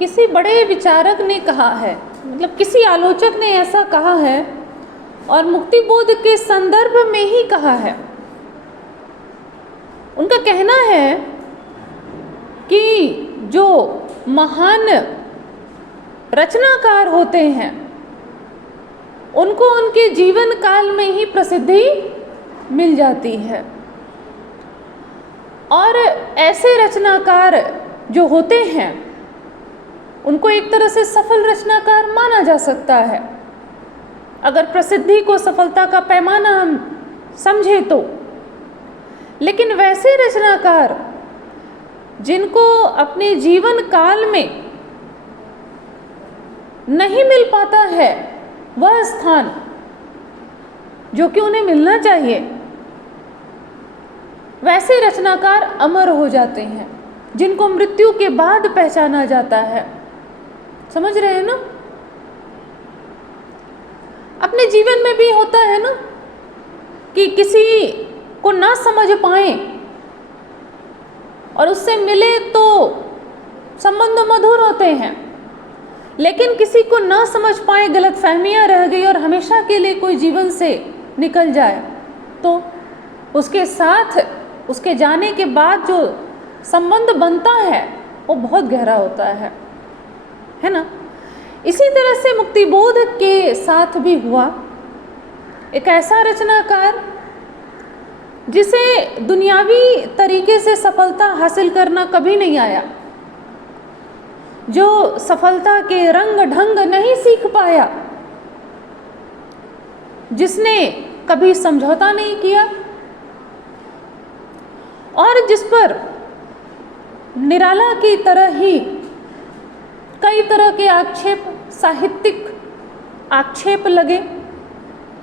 किसी बड़े विचारक ने कहा है, मतलब किसी आलोचक ने ऐसा कहा है और मुक्ति बोध के संदर्भ में ही कहा है। उनका कहना है कि जो महान रचनाकार होते हैं उनको उनके जीवन काल में ही प्रसिद्धि मिल जाती है, और ऐसे रचनाकार जो होते हैं उनको एक तरह से सफल रचनाकार माना जा सकता है, अगर प्रसिद्धि को सफलता का पैमाना हम समझे तो। लेकिन वैसे रचनाकार जिनको अपने जीवन काल में नहीं मिल पाता है वह स्थान जो कि उन्हें मिलना चाहिए, वैसे रचनाकार अमर हो जाते हैं, जिनको मृत्यु के बाद पहचाना जाता है। समझ रहे हैं ना? अपने जीवन में भी होता है ना कि किसी को ना समझ पाए और उससे मिले तो संबंध मधुर होते हैं, लेकिन किसी को ना समझ पाए, गलतफहमियां रह गई और हमेशा के लिए कोई जीवन से निकल जाए तो उसके साथ उसके जाने के बाद जो संबंध बनता है वो बहुत गहरा होता है ना? इसी तरह से मुक्तिबोध के साथ भी हुआ। एक ऐसा रचनाकार जिसे दुनियावी तरीके से सफलता हासिल करना कभी नहीं आया, जो सफलता के रंग ढंग नहीं सीख पाया, जिसने कभी समझौता नहीं किया और जिस पर निराला की तरह ही कई तरह के आक्षेप, साहित्यिक आक्षेप लगे।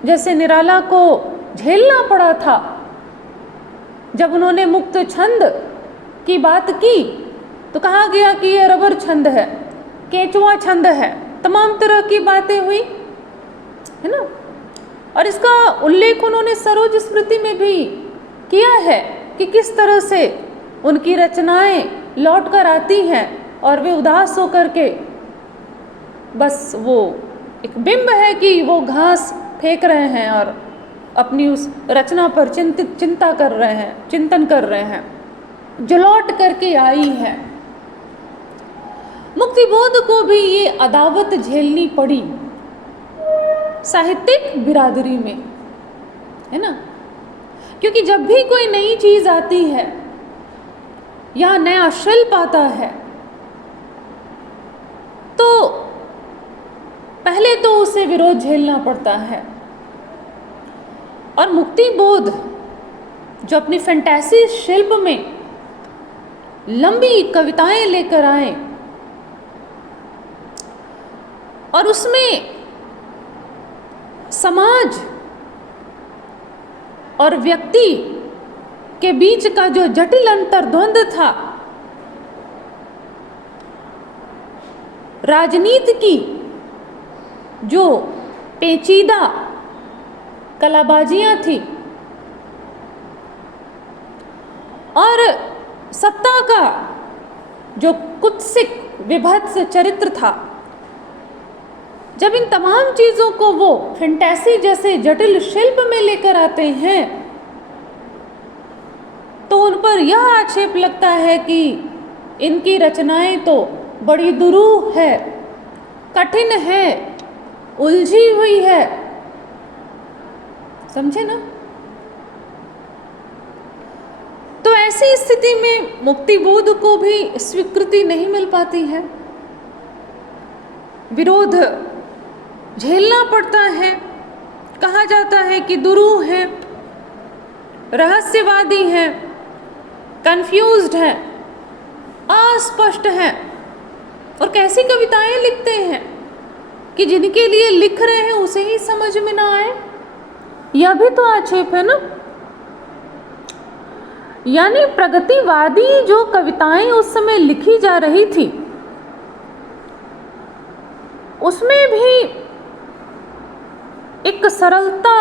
जैसे निराला को झेलना पड़ा था जब उन्होंने मुक्त छंद की बात की तो कहा गया कि यह रबर छंद है, केंचुआ छंद है, तमाम तरह की बातें हुई, है ना? और इसका उल्लेख उन्होंने सरोज स्मृति में भी किया है कि किस तरह से उनकी रचनाएं लौट कर आती हैं और वे उदास होकर के बस वो एक बिंब है कि वो घास फेंक रहे हैं और अपनी उस रचना पर चिंता कर रहे हैं, चिंतन कर रहे हैं, जो लौट करके आई है। मुक्तिबोध को भी ये अदावत झेलनी पड़ी साहित्यिक बिरादरी में, है ना? क्योंकि जब भी कोई नई चीज आती है या नया शिल्प आता है तो पहले तो उसे विरोध झेलना पड़ता है। और मुक्तिबोध जो अपनी फैंटेसी शिल्प में लंबी कविताएं लेकर आए और उसमें समाज और व्यक्ति के बीच का जो जटिल अंतर्द्वंद था, राजनीति की जो पेचीदा कलाबाजियां थी और सत्ता का जो कुत्सित विभत्स चरित्र था, जब इन तमाम चीजों को वो फैंटेसी जैसे जटिल शिल्प में लेकर आते हैं तो उन पर यह आक्षेप लगता है कि इनकी रचनाएं तो बड़ी दुरूह है, कठिन है, उलझी हुई है। समझे ना? तो ऐसी स्थिति में मुक्तिबोध को भी स्वीकृति नहीं मिल पाती है, विरोध झेलना पड़ता है। कहा जाता है कि दुरूह है, रहस्यवादी है, कंफ्यूज्ड है, अस्पष्ट है, और कैसी कविताएं लिखते हैं कि जिनके लिए लिख रहे हैं उसे ही समझ में ना आए। यह भी तो आक्षेप है ना? यानी प्रगतिवादी जो कविताएं उस समय लिखी जा रही थी उसमें भी एक सरलता,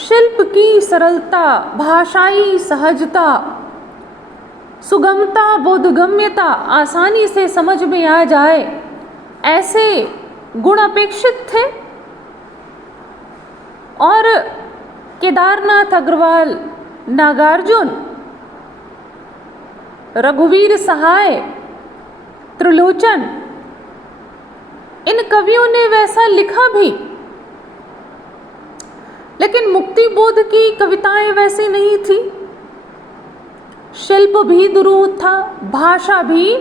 शिल्प की सरलता, भाषाई सहजता, सुगमता, बोधगम्यता, आसानी से समझ में आ जाए ऐसे गुण अपेक्षित थे। और केदारनाथ अग्रवाल, नागार्जुन, रघुवीर सहाय, त्रिलोचन, इन कवियों ने वैसा लिखा भी, लेकिन मुक्ति बोध की कविताएं वैसी नहीं थी। शिल्प भी दुरूह था, भाषा भी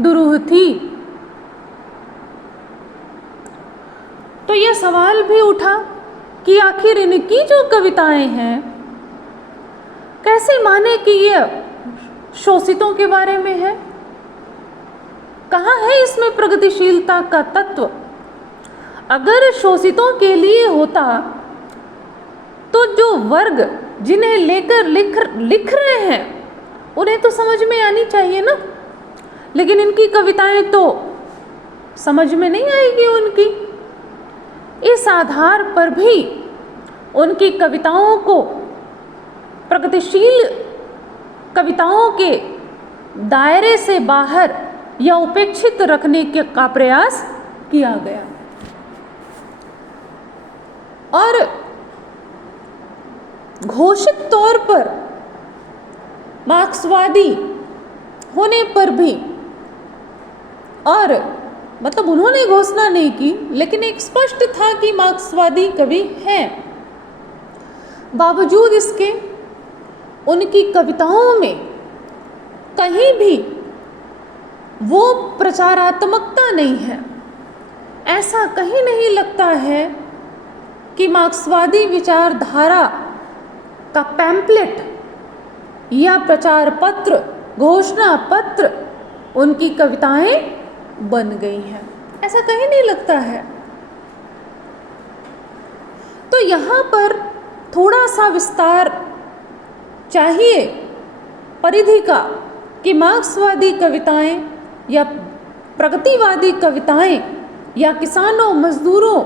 दुरूह थी। तो यह सवाल भी उठा कि आखिर इनकी जो कविताएं हैं, कैसे माने कि यह शोषितों के बारे में है? कहाँ है इसमें प्रगतिशीलता का तत्व? अगर शोषितों के लिए होता तो जो वर्ग जिन्हें लेकर लिख रहे हैं उन्हें तो समझ में आनी चाहिए ना। लेकिन इनकी कविताएं तो समझ में नहीं आएगी उनकी। इस आधार पर भी उनकी कविताओं को प्रगतिशील कविताओं के दायरे से बाहर या उपेक्षित रखने का प्रयास किया गया। और घोषित तौर पर मार्क्सवादी होने पर भी, और मतलब उन्होंने घोषणा नहीं की, लेकिन एक स्पष्ट था कि मार्क्सवादी कवि हैं, बावजूद इसके उनकी कविताओं में कहीं भी वो प्रचारात्मकता नहीं है। ऐसा कहीं नहीं लगता है कि मार्क्सवादी विचारधारा का पैम्पलेट या प्रचार पत्र, घोषणा पत्र उनकी कविताएं बन गई हैं, ऐसा कहीं नहीं लगता है। तो यहाँ पर थोड़ा सा विस्तार चाहिए परिधि का कि मार्क्सवादी कविताएं या प्रगतिवादी कविताएं या किसानों, मजदूरों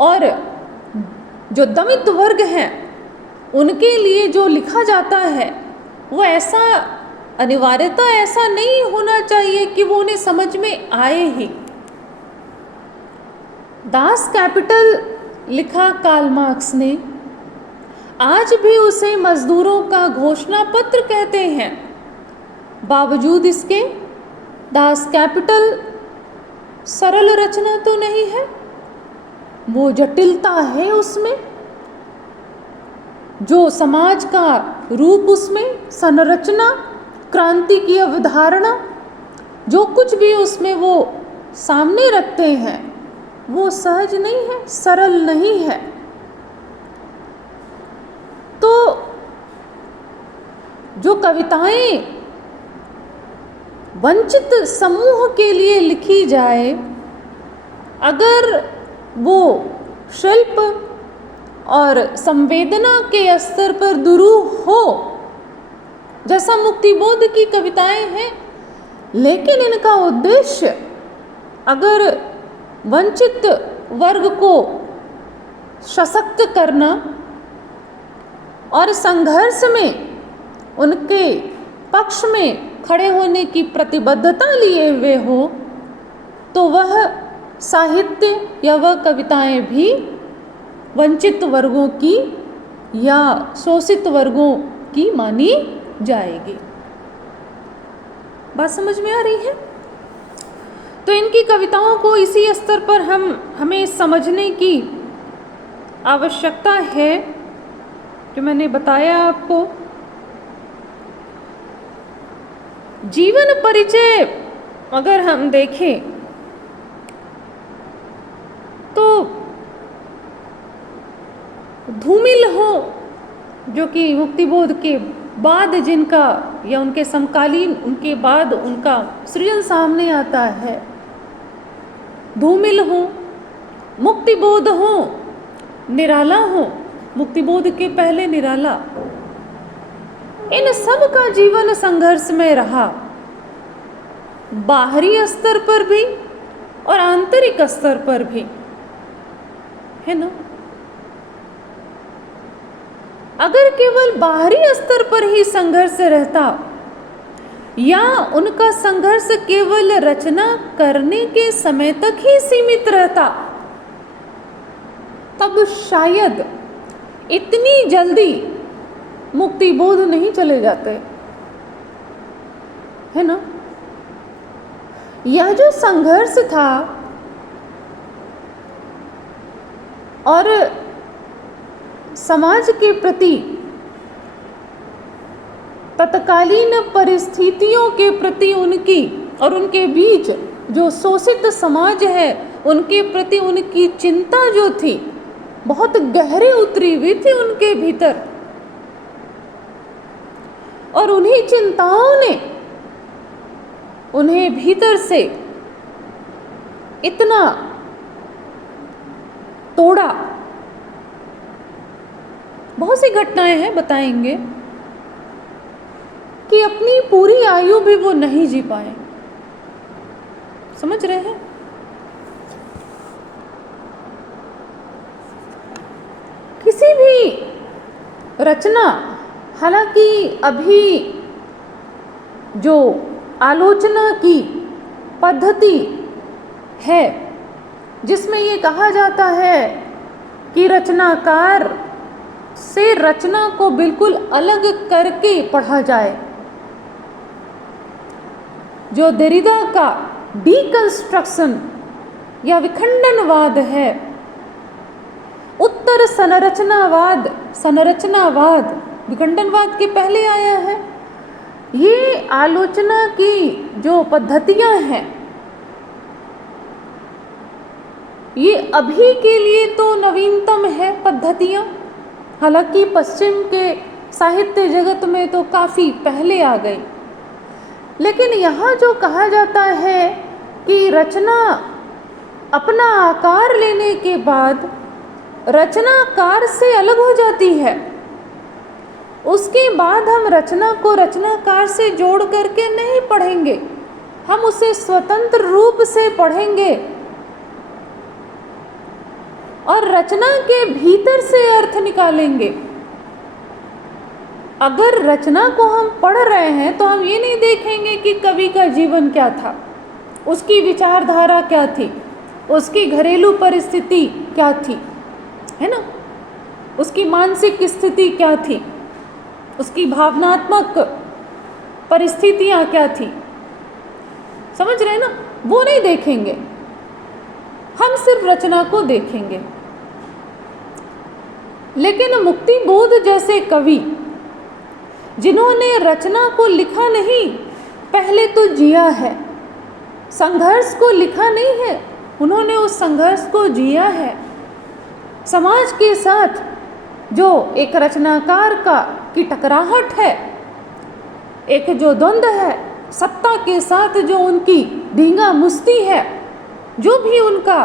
और जो दमित वर्ग हैं उनके लिए जो लिखा जाता है वो ऐसा अनिवार्यता ऐसा नहीं होना चाहिए कि वो उन्हें समझ में आए ही। दास कैपिटल लिखा कार्ल मार्क्स ने, आज भी उसे मजदूरों का घोषणा पत्र कहते हैं। बावजूद इसके दास कैपिटल सरल रचना तो नहीं है, वो जटिलता है उसमें, जो समाज का रूप उसमें, संरचना, क्रांति की अवधारणा, जो कुछ भी उसमें वो सामने रखते हैं वो सहज नहीं है, सरल नहीं है। तो जो कविताएं वंचित समूह के लिए लिखी जाए, अगर वो शिल्प और संवेदना के स्तर पर दुरूह हो, जैसा मुक्तिबोध की कविताएं हैं, लेकिन इनका उद्देश्य अगर वंचित वर्ग को सशक्त करना और संघर्ष में उनके पक्ष में खड़े होने की प्रतिबद्धता लिए हुए हो, तो वह साहित्य या वह कविताएं भी वंचित वर्गों की या शोषित वर्गों की मानी जाएगी। बात समझ में आ रही है? तो इनकी कविताओं को इसी स्तर पर हमें समझने की आवश्यकता है जो मैंने बताया आपको। जीवन परिचय अगर हम देखें तो धूमिल हो, जो कि मुक्तिबोध के बाद जिनका या उनके समकालीन, उनके बाद उनका सृजन सामने आता है, धूमिल हो, मुक्तिबोध हो, निराला हो, मुक्तिबोध के पहले निराला, इन सब का जीवन संघर्ष में रहा, बाहरी स्तर पर भी और आंतरिक स्तर पर भी, है ना। अगर केवल बाहरी स्तर पर ही संघर्ष रहता या उनका संघर्ष केवल रचना करने के समय तक ही सीमित रहता, तब शायद इतनी जल्दी मुक्ति बोध नहीं चले जाते, है ना। यह जो संघर्ष था और समाज के प्रति, तत्कालीन परिस्थितियों के प्रति उनकी और उनके बीच जो शोषित समाज है उनके प्रति उनकी चिंता जो थी बहुत गहरे उतरी हुई थी उनके भीतर, और उन्हीं चिंताओं ने उन्हें भीतर से इतना तोड़ा। बहुत सी घटनाएं हैं, बताएंगे, कि अपनी पूरी आयु भी वो नहीं जी पाए। समझ रहे हैं? किसी भी रचना, हालांकि अभी जो आलोचना की पद्धति है जिसमें ये कहा जाता है कि रचनाकार से रचना को बिल्कुल अलग करके पढ़ा जाए, जो देरिदा का डीकंस्ट्रक्शन या विखंडनवाद है, उत्तर संरचनावाद विखंडनवाद के पहले आया है। ये आलोचना की जो पद्धतियां हैं ये अभी के लिए तो नवीनतम है पद्धतियां, हालांकि पश्चिम के साहित्य जगत में तो काफ़ी पहले आ गई। लेकिन यहाँ जो कहा जाता है कि रचना अपना आकार लेने के बाद रचनाकार से अलग हो जाती है, उसके बाद हम रचना को रचनाकार से जोड़ करके नहीं पढ़ेंगे, हम उसे स्वतंत्र रूप से पढ़ेंगे और रचना के भीतर से अर्थ निकालेंगे। अगर रचना को हम पढ़ रहे हैं तो हम ये नहीं देखेंगे कि कवि का जीवन क्या था, उसकी विचारधारा क्या थी, उसकी घरेलू परिस्थिति क्या थी, है ना, उसकी मानसिक स्थिति क्या थी, उसकी भावनात्मक परिस्थितियां क्या थी। समझ रहे हैं ना? वो नहीं देखेंगे, हम सिर्फ रचना को देखेंगे। लेकिन मुक्ति बोध जैसे कवि जिन्होंने रचना को लिखा नहीं, पहले तो जिया है, संघर्ष को लिखा नहीं है, उन्होंने उस संघर्ष को जिया है। समाज के साथ जो एक रचनाकार की टकराहट है, एक जो द्वंद्व है, सत्ता के साथ जो उनकी धींगा मुश्ती है, जो भी उनका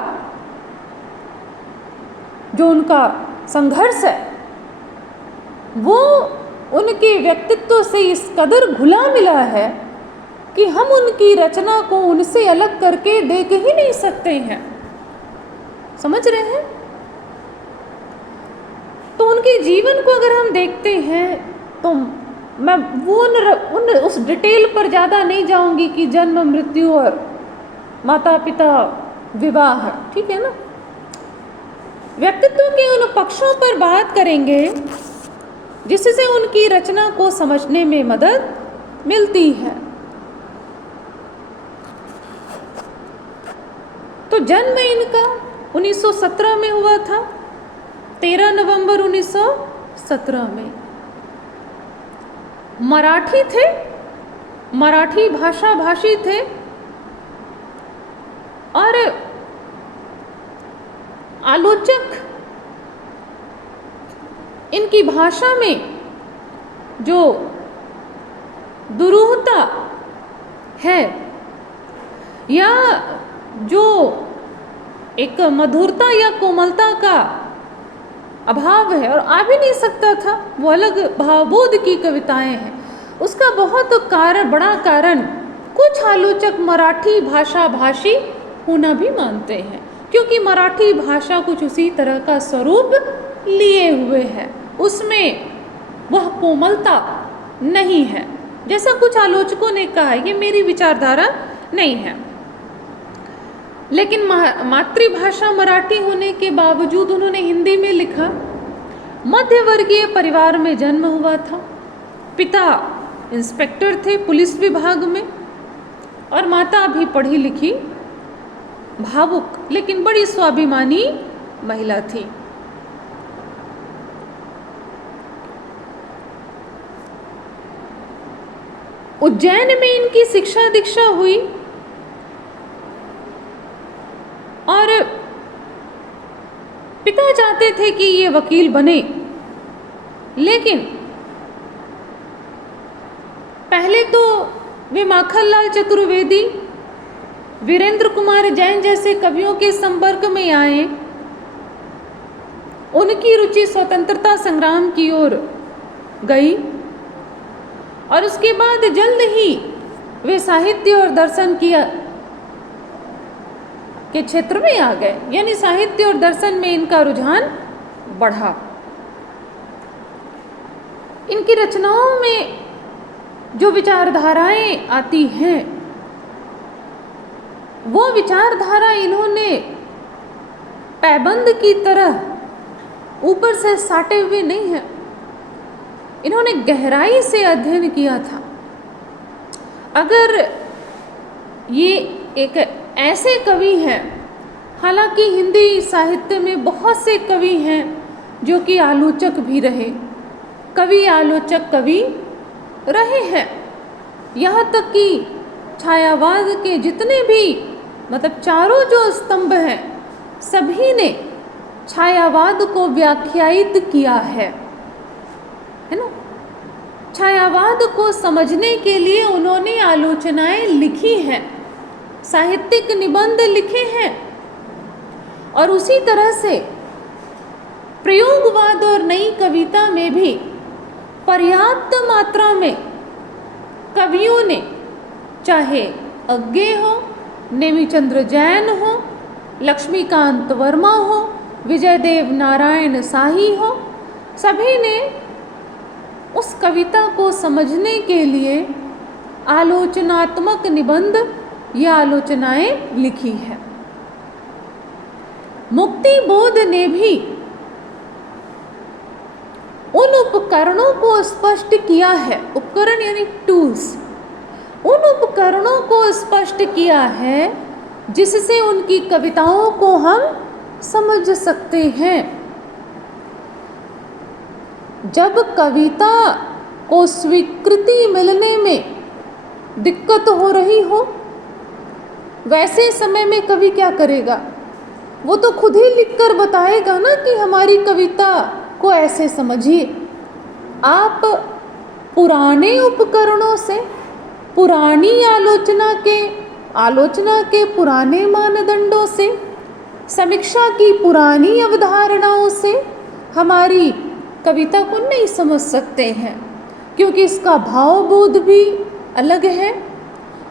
संघर्ष है, वो उनके व्यक्तित्व से इस कदर घुला मिला है कि हम उनकी रचना को उनसे अलग करके देख ही नहीं सकते हैं। समझ रहे हैं? तो उनके जीवन को अगर हम देखते हैं तो मैं उस डिटेल पर ज़्यादा नहीं जाऊंगी कि जन्म, मृत्यु और माता पिता, विवाह, ठीक है ना। व्यक्तित्व के उन पक्षों पर बात करेंगे जिससे उनकी रचना को समझने में मदद मिलती है। तो जन्म इनका 1917 में हुआ था, 13 नवंबर 1917 में। मराठी थे, मराठी भाषा भाषी थे और आलोचक इनकी भाषा में जो दुरूहता है या जो एक मधुरता या कोमलता का अभाव है, और आ भी नहीं सकता था, वो अलग भावबोध की कविताएं हैं, उसका बहुत बड़ा कारण कुछ आलोचक मराठी भाषा भाषी होना भी मानते हैं, क्योंकि मराठी भाषा कुछ उसी तरह का स्वरूप लिए हुए है, उसमें वह कोमलता नहीं है। जैसा कुछ आलोचकों ने कहा, ये मेरी विचारधारा नहीं है। लेकिन मातृभाषा मराठी होने के बावजूद उन्होंने हिंदी में लिखा। मध्यवर्गीय परिवार में जन्म हुआ था, पिता इंस्पेक्टर थे पुलिस विभाग में और माता भी पढ़ी लिखी, भावुक लेकिन बड़ी स्वाभिमानी महिला थी। उज्जैन में इनकी शिक्षा दीक्षा हुई और पिता चाहते थे कि ये वकील बने, लेकिन पहले तो वे माखनलाल चतुर्वेदी, वीरेंद्र कुमार जैन जैसे कवियों के संपर्क में आए। उनकी रुचि स्वतंत्रता संग्राम की ओर गई और उसके बाद जल्द ही वे साहित्य और दर्शन के क्षेत्र में आ गए, यानी साहित्य और दर्शन में इनका रुझान बढ़ा। इनकी रचनाओं में जो विचारधाराएं आती हैं, वो विचारधारा इन्होंने पैबंद की तरह ऊपर से साटे हुए नहीं है, इन्होंने गहराई से अध्ययन किया था। अगर ये एक ऐसे कवि हैं, हालांकि हिंदी साहित्य में बहुत से कवि हैं जो कि आलोचक भी रहे, कवि आलोचक कवि रहे हैं, यहाँ तक कि छायावाद के जितने भी मतलब चारों जो स्तंभ हैं, सभी ने छायावाद को व्याख्यायित किया है ना। छायावाद को समझने के लिए उन्होंने आलोचनाएं लिखी हैं, साहित्यिक निबंध लिखे हैं और उसी तरह से प्रयोगवाद और नई कविता में भी पर्याप्त मात्रा में कवियों ने, चाहे अज्ञे हो, नेमिचंद्र जैन हो, लक्ष्मीकांत वर्मा हो, विजयदेव नारायण शाही हो, सभी ने उस कविता को समझने के लिए आलोचनात्मक निबंध या आलोचनाएं लिखी है। मुक्ति बोध ने भी उन उपकरणों को स्पष्ट किया है, उपकरण यानी टूल्स, उन उपकरणों को स्पष्ट किया है जिससे उनकी कविताओं को हम समझ सकते हैं। जब कविता को स्वीकृति मिलने में दिक्कत हो रही हो, वैसे समय में कवि क्या करेगा? वो तो खुद ही लिखकर बताएगा ना कि हमारी कविता को ऐसे समझिए। आप पुराने उपकरणों से, पुरानी आलोचना के पुराने मानदंडों से, समीक्षा की पुरानी अवधारणाओं से हमारी कविता को नहीं समझ सकते हैं, क्योंकि इसका भावबोध भी अलग है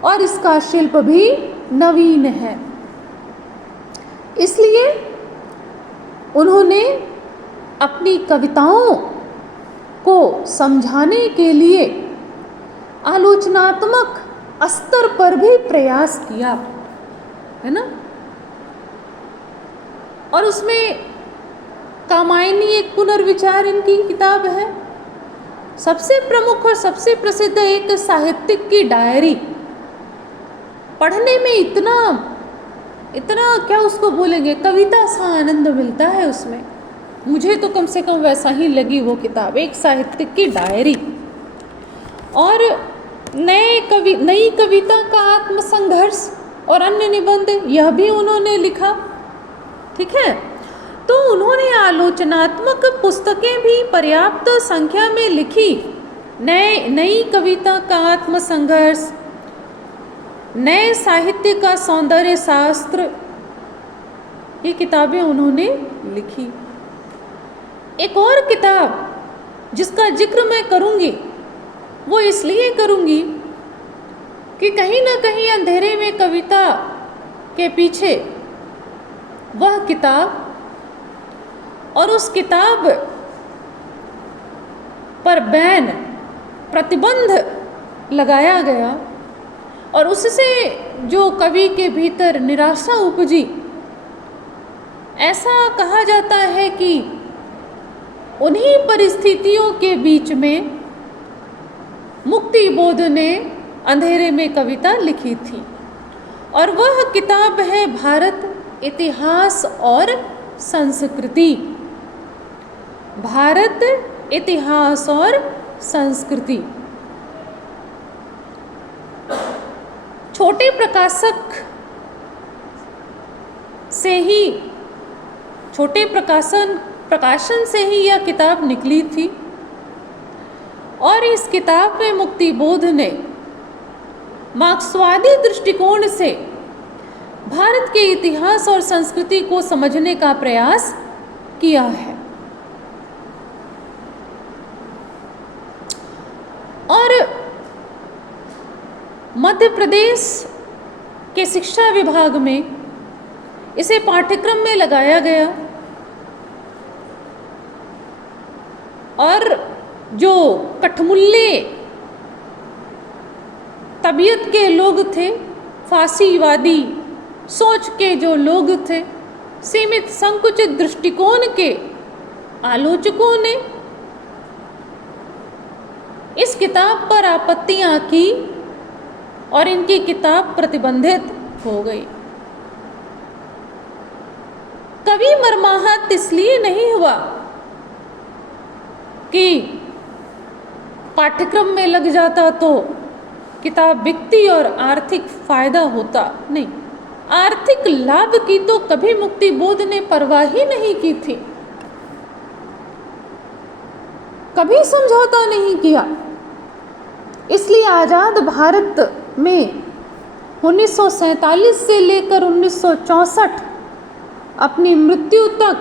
और इसका शिल्प भी नवीन है। इसलिए उन्होंने अपनी कविताओं को समझाने के लिए आलोचनात्मक स्तर पर भी प्रयास किया, है ना। और उसमें कामायनी एक पुनर्विचार इनकी किताब है। सबसे प्रमुख और सबसे प्रसिद्ध एक साहित्यिक की डायरी, पढ़ने में इतना क्या उसको बोलेंगे, कविता सा आनंद मिलता है उसमें। मुझे तो कम से कम वैसा ही लगी वो किताब, एक साहित्यिक की डायरी। और नई कविता का आत्मसंघर्ष और अन्य निबंध, यह भी उन्होंने लिखा, ठीक है। तो उन्होंने आलोचनात्मक पुस्तकें भी पर्याप्त संख्या में लिखी। नई कविता का आत्मसंघर्ष, नए साहित्य का सौंदर्य शास्त्र, ये किताबें उन्होंने लिखी। एक और किताब जिसका जिक्र मैं करूंगी, वो इसलिए करूंगी कि कहीं ना कहीं अंधेरे में कविता के पीछे वह किताब और उस किताब पर बैन, प्रतिबंध लगाया गया और उससे जो कवि के भीतर निराशा उपजी, ऐसा कहा जाता है कि उन्हीं परिस्थितियों के बीच में मुक्ति बोध ने अंधेरे में कविता लिखी थी और वह किताब है भारत इतिहास और संस्कृति। भारत इतिहास और संस्कृति। छोटे प्रकाशन से ही यह किताब निकली थी और इस किताब में मुक्ति बोध ने मार्क्सवादी दृष्टिकोण से भारत के इतिहास और संस्कृति को समझने का प्रयास किया है। और मध्य प्रदेश के शिक्षा विभाग में इसे पाठ्यक्रम में लगाया गया और जो कठमुल्ले तबीयत के लोग थे, फासीवादी सोच के जो लोग थे, सीमित संकुचित दृष्टिकोण के आलोचकों ने इस किताब पर आपत्तियां की और इनकी किताब प्रतिबंधित हो गई। कवि मर्माहत इसलिए नहीं हुआ कि पाठ्यक्रम में लग जाता तो किताब बिकती और आर्थिक फायदा होता, नहीं, आर्थिक लाभ की तो कभी मुक्ति बोध ने परवाह ही नहीं की थी, कभी समझौता नहीं किया। इसलिए आजाद भारत में 1947 से लेकर 1964 अपनी मृत्यु तक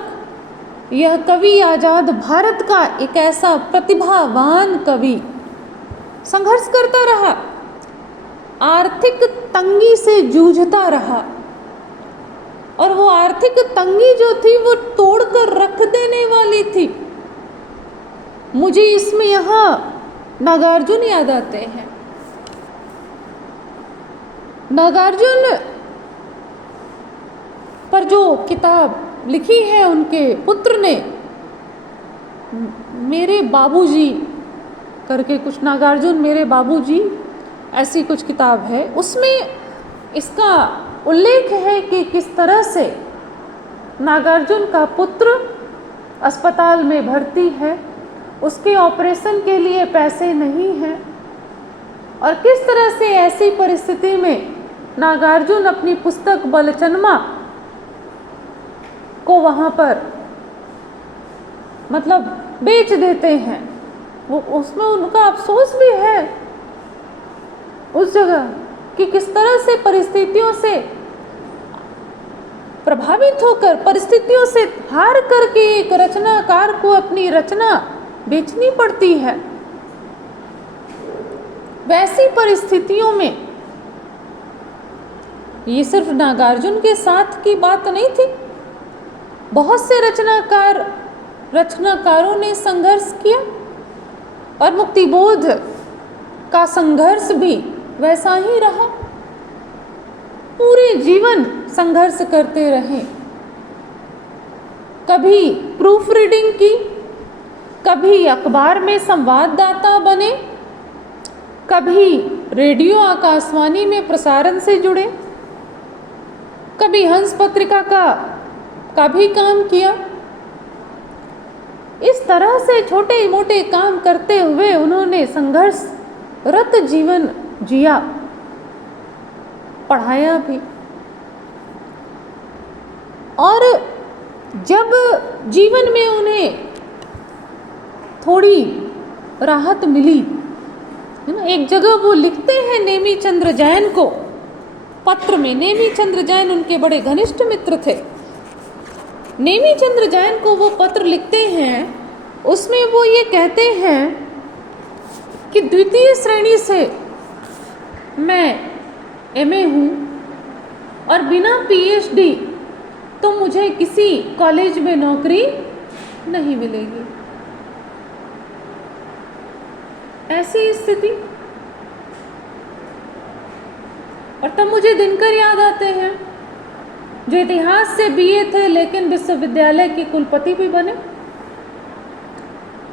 यह कवि आजाद भारत का एक ऐसा प्रतिभावान कवि संघर्ष करता रहा, आर्थिक तंगी से जूझता रहा और वो आर्थिक तंगी जो थी वो तोड़कर रख देने वाली थी। मुझे इसमें यहाँ नागार्जुन याद आते हैं। नागार्जुन पर जो किताब लिखी है उनके पुत्र ने, मेरे बाबूजी करके कुछ, नागार्जुन मेरे बाबूजी ऐसी कुछ किताब है, उसमें इसका उल्लेख है कि किस तरह से नागार्जुन का पुत्र अस्पताल में भर्ती है, उसके ऑपरेशन के लिए पैसे नहीं हैं और किस तरह से ऐसी परिस्थिति में नागार्जुन अपनी पुस्तक बलचन्मा को वहाँ पर मतलब बेच देते हैं। वो उसमें उनका अफसोस भी है उस जगह कि किस तरह से परिस्थितियों से प्रभावित होकर, परिस्थितियों से हार करके एक रचनाकार को अपनी रचना बेचनी पड़ती है। वैसी परिस्थितियों में ये सिर्फ नागार्जुन के साथ की बात नहीं थी, बहुत से रचनाकारों ने संघर्ष किया और मुक्तिबोध का संघर्ष भी वैसा ही रहा। पूरे जीवन संघर्ष करते रहे, कभी प्रूफ रीडिंग की, कभी अखबार में संवाददाता बने, कभी रेडियो आकाशवाणी में प्रसारण से जुड़े, कभी हंस पत्रिका का भी काम किया। इस तरह से छोटे मोटे काम करते हुए उन्होंने संघर्षरत जीवन जिया, पढ़ाया भी। और जब जीवन में उन्हें थोड़ी राहत मिली, है ना, एक जगह वो लिखते हैं नेमी चंद्र जैन को पत्र में। नेमी चंद्र जैन उनके बड़े घनिष्ठ मित्र थे। नेमी चंद्र जैन को वो पत्र लिखते हैं, उसमें वो ये कहते हैं कि द्वितीय श्रेणी से मैं एमए हूँ और बिना पीएचडी तो मुझे किसी कॉलेज में नौकरी नहीं मिलेगी। ऐसी स्थिति और तब मुझे दिनकर याद आते हैं, जो इतिहास से बीए थे लेकिन विश्वविद्यालय के कुलपति भी बने।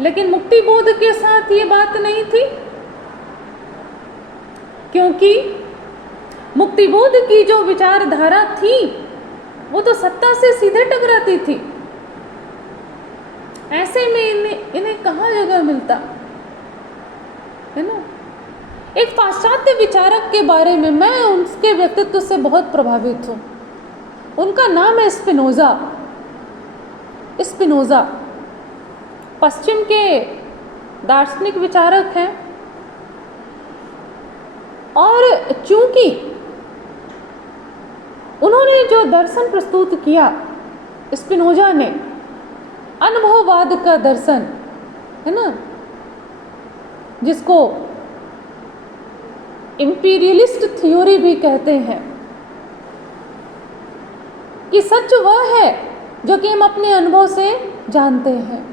लेकिन मुक्तिबोध के साथ ये बात नहीं थी, क्योंकि मुक्तिबोध की जो विचारधारा थी वो तो सत्ता से सीधे टकराती थी। ऐसे में इन्हें कहाँ जगह मिलता है ना। एक पाश्चात्य विचारक के बारे में मैं उनके व्यक्तित्व से बहुत प्रभावित हूँ। उनका नाम है स्पिनोजा। स्पिनोजा पश्चिम के दार्शनिक विचारक हैं, और चूंकि उन्होंने जो दर्शन प्रस्तुत किया, स्पिनोजा ने अनुभववाद का दर्शन, है ना, जिसको इंपीरियलिस्ट थ्योरी भी कहते हैं, कि सच वह है जो कि हम अपने अनुभव से जानते हैं,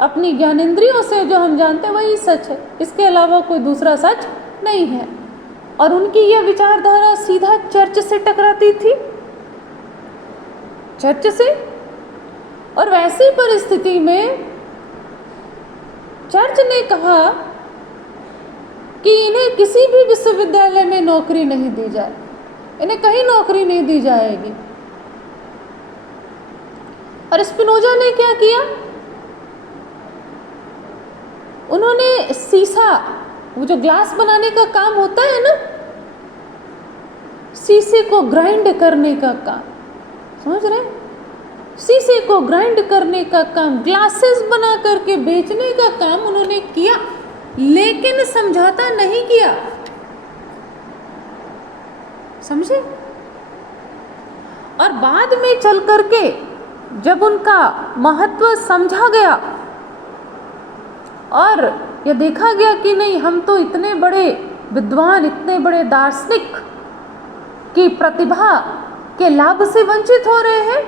अपनी ज्ञानेंद्रियों से जो हम जानते हैं वही सच है, इसके अलावा कोई दूसरा सच नहीं है। और उनकी यह विचारधारा सीधा चर्च से टकराती थी, चर्च से। और वैसी परिस्थिति में चर्च ने कहा कि इन्हें किसी भी विश्वविद्यालय में नौकरी नहीं दी जाए, इन्हें कहीं नौकरी नहीं दी जाएगी। और स्पिनोजा ने क्या किया, उन्होंने शीशा, वो जो ग्लास बनाने का काम होता है ना, शीशे को ग्राइंड करने का काम, समझ रहे हैं, शीशे को ग्राइंड करने का काम, ग्लासेस बना करके बेचने का काम उन्होंने किया, लेकिन समझौता नहीं किया, समझे। और बाद में चल करके जब उनका महत्व समझा गया और यह देखा गया कि नहीं, हम तो इतने बड़े विद्वान, इतने बड़े दार्शनिक की प्रतिभा के लाभ से वंचित हो रहे हैं,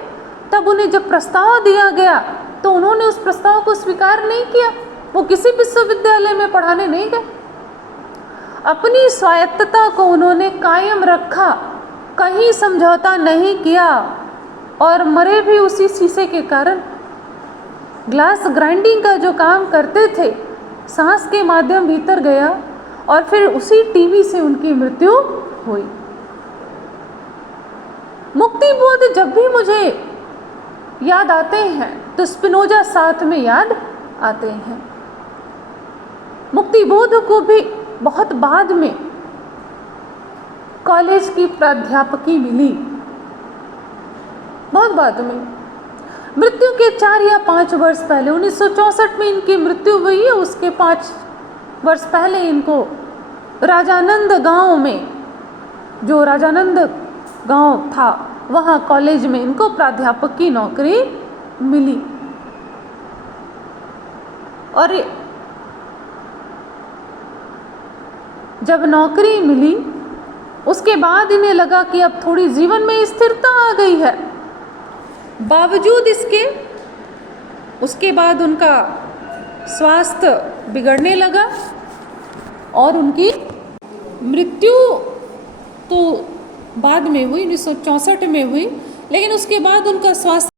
तब उन्हें जब प्रस्ताव दिया गया तो उन्होंने उस प्रस्ताव को स्वीकार नहीं किया। वो किसी विश्वविद्यालय में पढ़ाने नहीं गए, अपनी स्वायत्तता को उन्होंने कायम रखा, कहीं समझौता नहीं किया, और मरे भी उसी शीशे के कारण। ग्लास ग्राइंडिंग का जो काम करते थे, सांस के माध्यम भीतर गया और फिर उसी टीबी से उनकी मृत्यु हुई। मुक्तिबोध जब भी मुझे याद आते हैं तो स्पिनोजा साथ में याद आते हैं। मुक्तिबोध को भी बहुत बाद में कॉलेज की प्राध्यापकी मिली, बहुत बाद में, मृत्यु के 4 या 5 वर्ष पहले, 1964 में इनकी मृत्यु हुई है। उसके 5 वर्ष पहले इनको राजानंद गांव में, जो राजानंद गांव था, वहाँ कॉलेज में इनको प्राध्यापक की नौकरी मिली। और जब नौकरी मिली उसके बाद इन्हें लगा कि अब थोड़ी जीवन में स्थिरता आ गई है। बावजूद इसके उसके बाद उनका स्वास्थ्य बिगड़ने लगा और उनकी मृत्यु तो बाद में हुई, 1964 में हुई, लेकिन उसके बाद उनका स्वास्थ्य